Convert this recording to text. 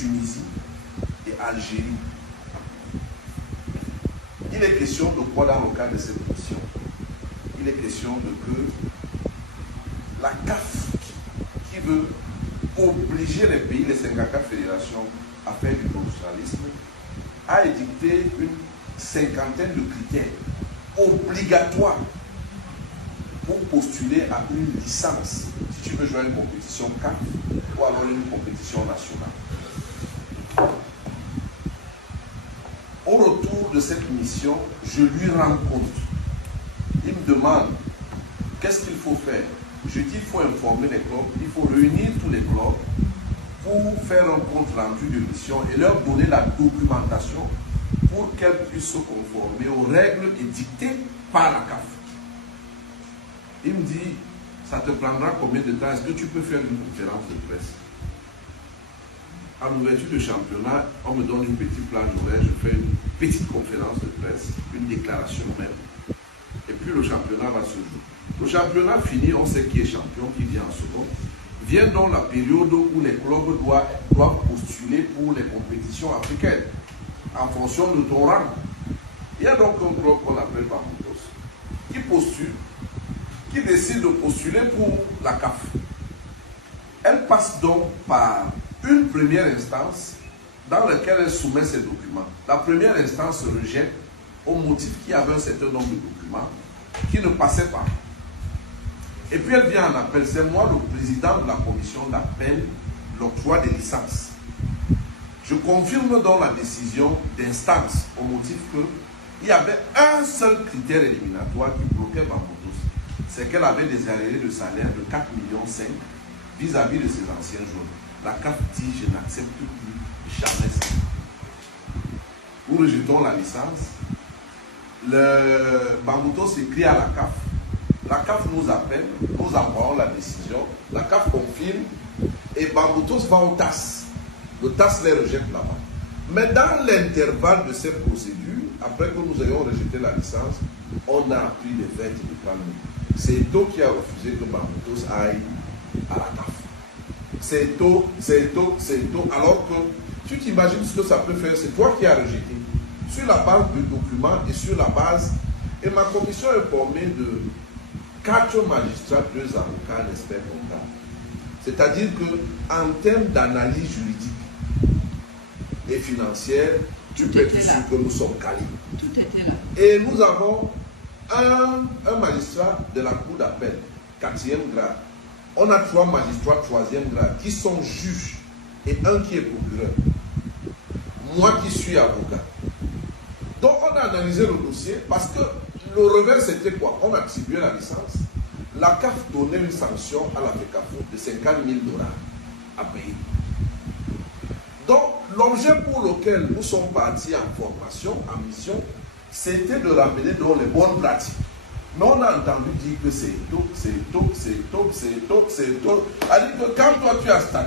Tunisie et Algérie. Il est question de quoi dans le cadre de cette mission? Il est question de que la CAF, qui veut obliger les pays, les 54 fédérations, à faire du professionnalisme, a édicté une cinquantaine de critères obligatoires pour postuler à une licence, si tu veux jouer à une compétition CAF ou alors une compétition nationale. Au retour de cette mission, je lui rends compte. Il me demande qu'est-ce qu'il faut faire. Je dis il faut informer les clubs, il faut réunir tous les clubs pour faire un compte rendu de mission et leur donner la documentation pour qu'elles puissent se conformer aux règles édictées par la CAF. Il me dit, ça te prendra combien de temps? Est-ce que tu peux faire une conférence de presse? En ouverture de championnat, on me donne une petite plage horaire, je fais une petite conférence de presse, une déclaration même. Et puis le championnat va se jouer. Le championnat fini, on sait qui est champion, qui vient en second. Vient donc la période où les clubs doivent postuler pour les compétitions africaines, en fonction de ton rang. Il y a donc un club qu'on appelle Bamoutos, qui postule, qui décide de postuler pour la CAF. Elle passe donc par une première instance dans laquelle elle soumet ses documents. La première instance se rejette au motif qu'il y avait un certain nombre de documents qui ne passaient pas. Et puis elle vient en appel. C'est moi le président de la commission d'appel, l'octroi des licences. Je confirme donc la décision d'instance au motif qu'il y avait un seul critère éliminatoire qui bloquait Bamoutos. C'est qu'elle avait des arriérés de salaire de 4,5 millions vis-à-vis de ses anciens joueurs. La CAF dit je n'accepte plus jamais ça. Nous rejetons la licence. Le Bamoutos écrit à la CAF. La CAF nous appelle, nous envoyons la décision. La CAF confirme et Bamoutos va au TAS. Le TAS les rejette là-bas. Mais dans l'intervalle de ces procédures, après que nous ayons rejeté la licence, on a appris les faits de Kano. C'est Eto qui a refusé que Bamoutos aille à la CAF. C'est Eto. Alors que tu t'imagines ce que ça peut faire, c'est toi qui as rejeté. Sur la base de documents et sur la base. Et ma commission est formée de 4 magistrats, 2 avocats, un expert comptable. C'est-à-dire qu'en termes d'analyse juridique et financière, tu peux être sûr que nous sommes calés. Tout était là. Et nous avons un magistrat de la cour d'appel, 4e grade. On a 3 magistrats 3e grade qui sont juges et un qui est procureur. Moi qui suis avocat. Donc on a analysé le dossier parce que le revers c'était quoi? On a attribué la licence. La CAF donnait une sanction à la FECAFO de 50 000 $ à payer. Donc l'objet pour lequel nous sommes partis en formation, en mission, c'était de ramener dans les bonnes pratiques. Mais on a entendu dire que c'est tôt, c'est tôt, c'est tôt, c'est tôt, c'est tôt. C'est-à-dire que quand toi tu as statut,